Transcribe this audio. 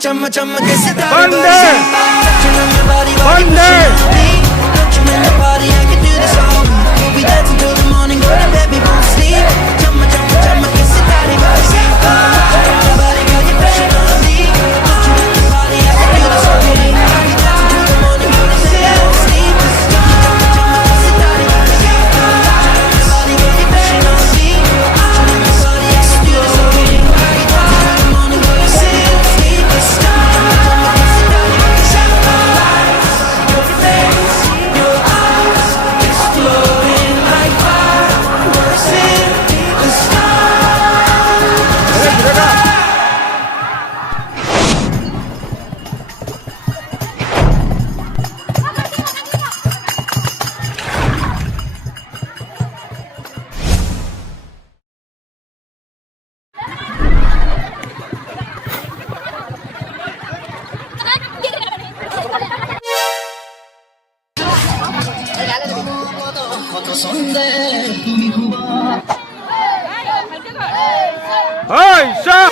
chumma chumma ke sitare Bande! touching on your body while you're Bande! pushing on me. Don't you in the party, I can do this all week. We'll be dancing till the morning, girl, and baby won't sleep. Chumma chumma chumma ke sitare touching on your body while you're pushing on me. Don't you in the party, I can do this all week. We'll be dancing till the morning, girl, and baby won't sleep. Chumma chumma chumma ke sitare touching on your body while you're pushing on me. Don't you in the party, I can do this all week. We'll be dancing till the morning, girl, and baby won't sleep. Chumma chumma chumma ke sitare your face, your eyes, exploding like fireworks in the sky. Hey, sir!